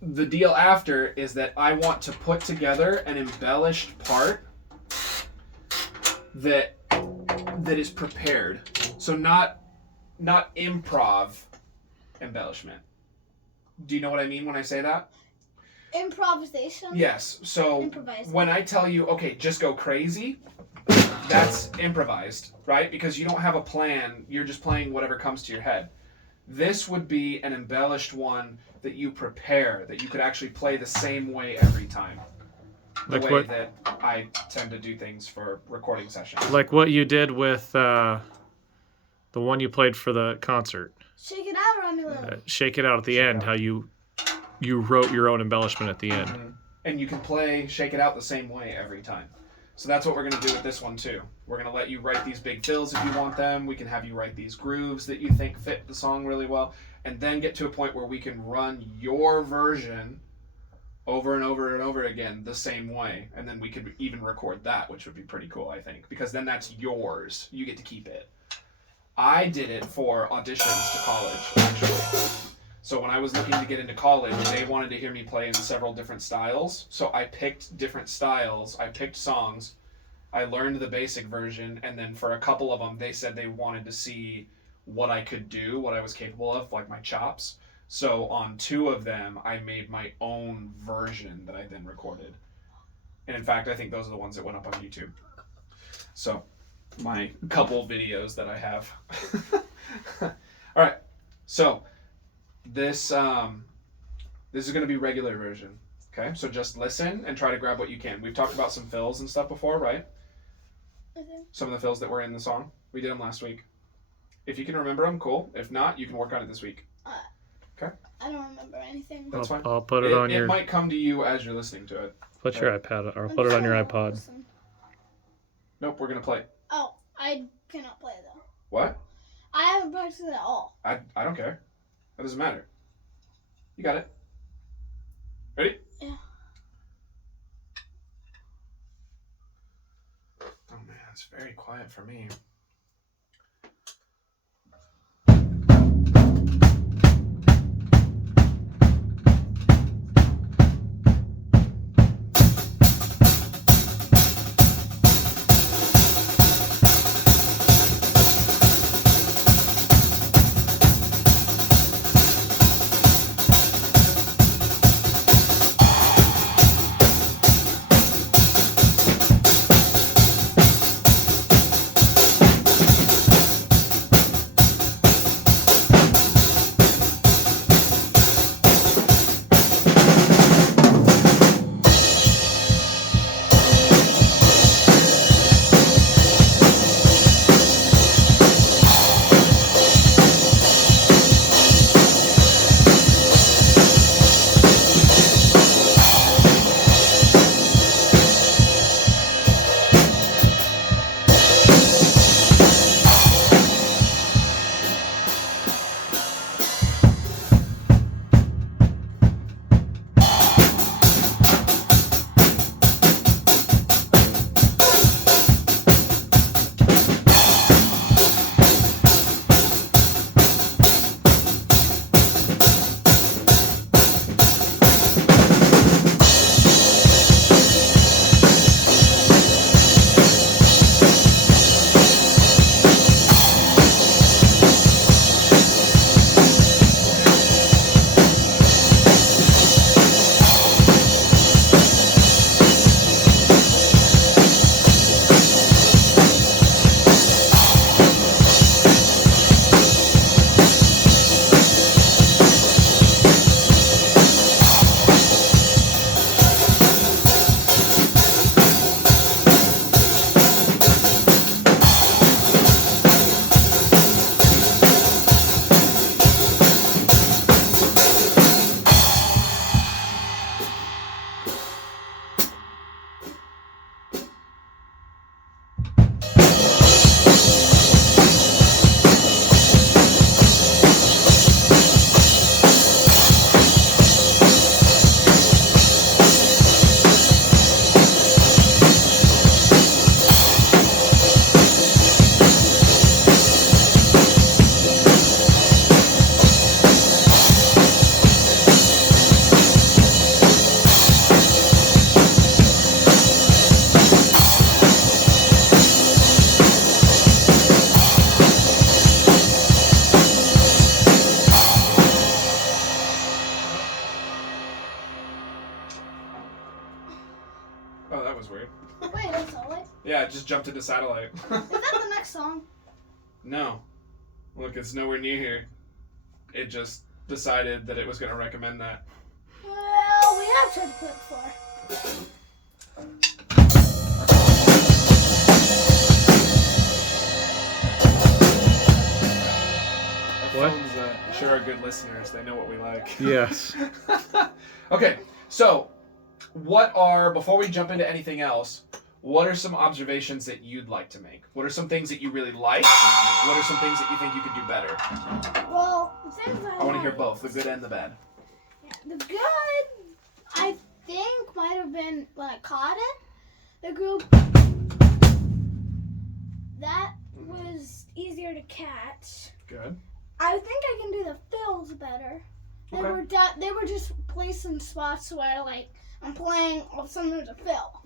the deal after is that I want to put together an embellished part that is prepared. So not improv embellishment. Do you know what I mean when I say that? Improvisation? Yes. So when I tell you, okay, just go crazy, that's improvised, right? Because you don't have a plan. You're just playing whatever comes to your head. This would be an embellished one that you prepare, that you could actually play the same way every time. The way that I tend to do things for recording sessions. Like what you did with the one you played for the concert. Shake it out, Romeo. Shake it out at the end, how you wrote your own embellishment at the end. Mm-hmm. And you can play Shake It Out the same way every time. So that's what we're going to do with this one too. We're going to let you write these big fills if you want them. We can have you write these grooves that you think fit the song really well. And then get to a point where we can run your version over and over and over again the same way. And then we could even record that, which would be pretty cool, I think. Because then that's yours. You get to keep it. I did it for auditions to college, actually. So when I was looking to get into college, they wanted to hear me play in several different styles. So I picked different styles. I picked songs. I learned the basic version. And then for a couple of them, they said they wanted to see what I could do, what I was capable of, like my chops. So on 2 of them, I made my own version that I then recorded. And in fact, I think those are the ones that went up on YouTube. So my couple videos that I have. All right. So this is going to be regular version. Okay. So just listen and try to grab what you can. We've talked about some fills and stuff before, right? Okay. Some of the fills that were in the song. We did them last week. If you can remember them, cool. If not, you can work on it this week. Okay. I don't remember anything. That's fine. I'll put it on your... It might come to you as you're listening to it. Put your iPad, or put it on your iPod. Listen. Nope, we're going to play. Oh, I cannot play though. What? I haven't practiced it at all. I don't care. That doesn't matter. You got it. Ready? Yeah. Oh man, it's very quiet for me. was weird. Wait, that's all right. Yeah, it just jumped into satellite. Is that the next song? No. Look, it's nowhere near here. It just decided that it was going to recommend that. Well, we have tried to play it before. Our phones sure are good listeners. They know what we like. Yes. Okay, so before we jump into anything else, what are some observations that you'd like to make? What are some things that you really like? What are some things that you think you could do better? Well, the things I want to hear both, the good and the bad. The good, I think, might have been when I caught it. The group that was easier to catch. Good. I think I can do the fills better. Okay. They were just placed in spots where like I'm playing or something to fill.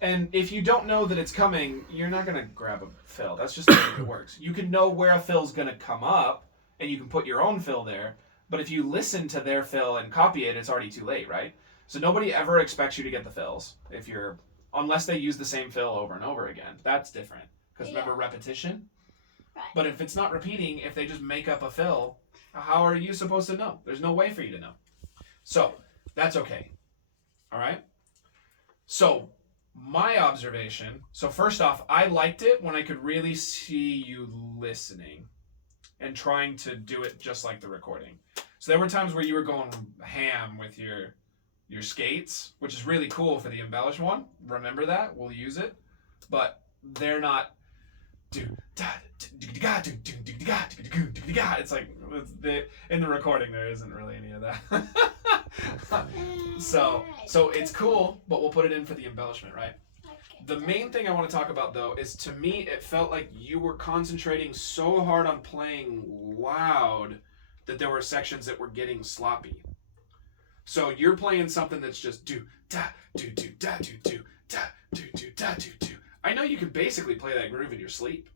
And if you don't know that it's coming, you're not going to grab a fill. That's just the way it works. You can know where a fill's going to come up, and you can put your own fill there. But if you listen to their fill and copy it, it's already too late, right? So nobody ever expects you to get the fills unless they use the same fill over and over again. That's different. Because remember repetition? Right. But if it's not repeating, if they just make up a fill, how are you supposed to know? There's no way for you to know. So that's okay. All right? So my observation, so first off, I liked it when I could really see you listening and trying to do it just like the recording. So there were times where you were going ham with your skates, which is really cool for the embellished one. Remember that? We'll use it. But they're not it's like in the recording there isn't really any of that. So it's cool, but we'll put it in for the embellishment, right? The main thing I want to talk about though is, to me it felt like you were concentrating so hard on playing loud that there were sections that were getting sloppy. So you're playing something that's just do da do do da do do da do do da do do. I know you can basically play that groove in your sleep.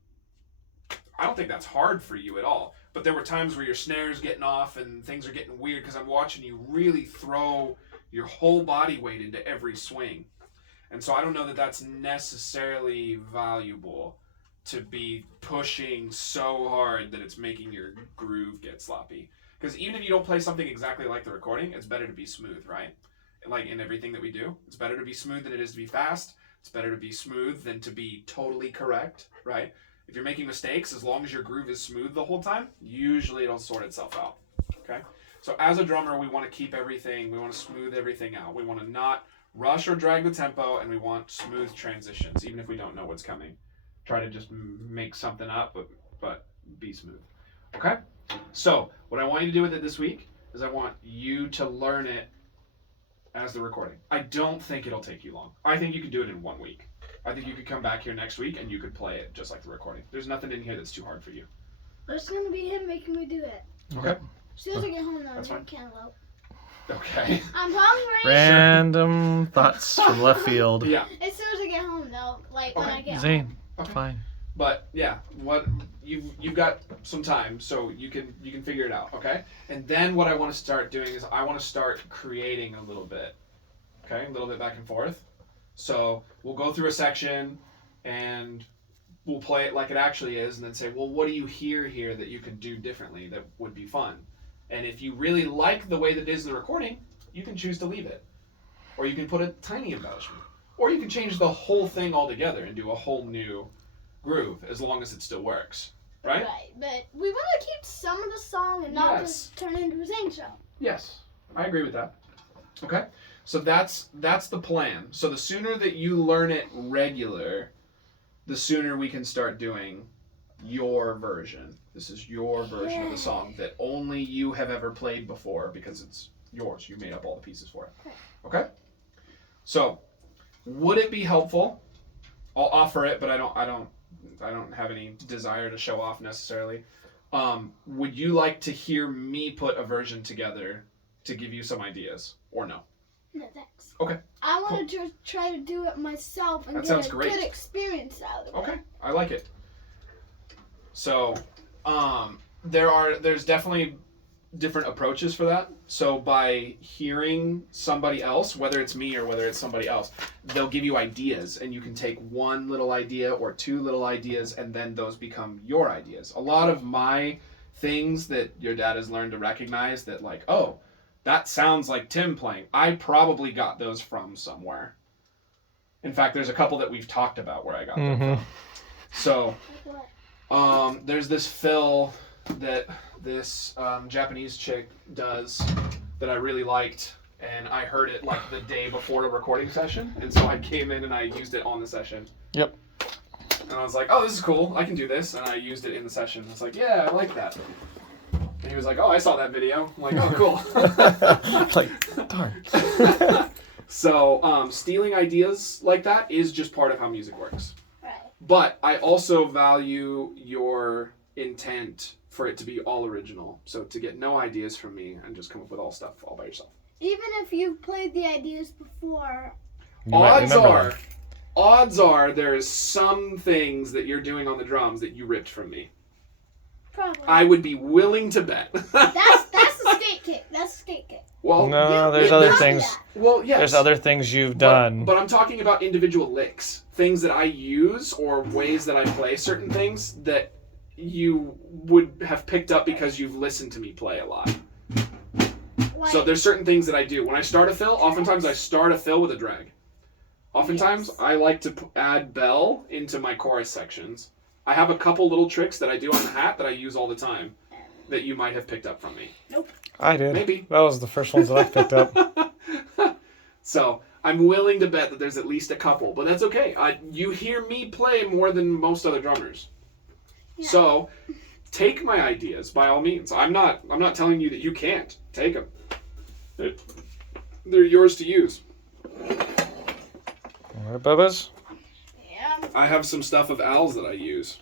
I don't think that's hard for you at all. But there were times where your snare's getting off and things are getting weird because I'm watching you really throw your whole body weight into every swing. And so I don't know that that's necessarily valuable, to be pushing so hard that it's making your groove get sloppy. Because even if you don't play something exactly like the recording, it's better to be smooth, right? Like in everything that we do, it's better to be smooth than it is to be fast. It's better to be smooth than to be totally correct, right? If you're making mistakes, as long as your groove is smooth the whole time, usually it'll sort itself out, okay? So as a drummer, we want to keep everything, we want to smooth everything out. We want to not rush or drag the tempo, and we want smooth transitions, even if we don't know what's coming. Try to just make something up, but be smooth, okay? So what I want you to do with it this week is I want you to learn it as the recording. I don't think it'll take you long. I think you could do it in 1 week. I think you could come back here next week and you could play it just like the recording. There's nothing in here that's too hard for you. It's gonna be him making me do it. Okay. As soon as I get home, though, That's I fine. cantaloupe. Okay. I'm hungry. Random thoughts from left field. Yeah. As soon as I get home, though, like when Okay. I get home. Zane, Okay. fine. But yeah, what you've got some time, so you can figure it out, okay? And then what I want to start doing is I want to start creating a little bit, okay? A little bit back and forth. So we'll go through a section and we'll play it like it actually is, and then say, well, what do you hear here that you could do differently that would be fun? And if you really like the way that it is in the recording, you can choose to leave it, or you can put a tiny embellishment, or you can change the whole thing altogether and do a whole new groove, as long as it still works, right? Right, but we want to keep some of the song and not just turn it into a Zane show. Yes, I agree with that. Okay, so that's the plan. So the sooner that you learn it regular, the sooner we can start doing your version. This is your version of the song that only you have ever played before, because it's yours. You made up all the pieces for it. Okay? So, would it be helpful? I'll offer it, but I don't have any desire to show off necessarily. Would you like to hear me put a version together to give you some ideas, or no? No, thanks. Okay. I want to just try to do it myself and That get sounds a great. good experience out of it. Okay, I like it. So, there's definitely different approaches for that. So by hearing somebody else, whether it's me or whether it's somebody else, they'll give you ideas, and you can take one little idea or two little ideas, and then those become your ideas. A lot of my things that your dad has learned to recognize that, like, oh, that sounds like Tim playing, I probably got those from somewhere. In fact, there's a couple that we've talked about where I got them from. So there's this fill that this Japanese chick does that I really liked, and I heard it like the day before a recording session, and so I came in and I used it on the session. Yep. And I was like, oh, this is cool, I can do this, and I used it in the session. I was like, yeah, I like that. And he was like, oh, I saw that video. I'm like, oh, cool. Like, darn. So stealing ideas like that is just part of how music works. Right. But I also value your intent for it to be all original. So to get no ideas from me and just come up with all stuff all by yourself. Even if you've played the ideas before. Odds are there's some things that you're doing on the drums that you ripped from me. Probably. I would be willing to bet. That's a skate kick. That's a skate kick. Well, No, there's yeah, other there's- things. well, yes. There's other things you've done. But I'm talking about individual licks. Things that I use or ways that I play certain things that you would have picked up because you've listened to me play a lot. Like, So there's certain things that I do. When I start a fill, oftentimes I start a fill with a drag. Oftentimes Yes. I like to add bell into my chorus sections. I have a couple little tricks that I do on the hat that I use all the time that you might have picked up from me. I did. Maybe. That was the first ones that I picked up. So I'm willing to bet that there's at least a couple, but that's okay. You hear me play more than most other drummers. Yeah. So take my ideas by all means. I'm not telling you that you can't. Take them. They're yours to use. All right, Bubba's. Yeah. I have some stuff of Al's that I use.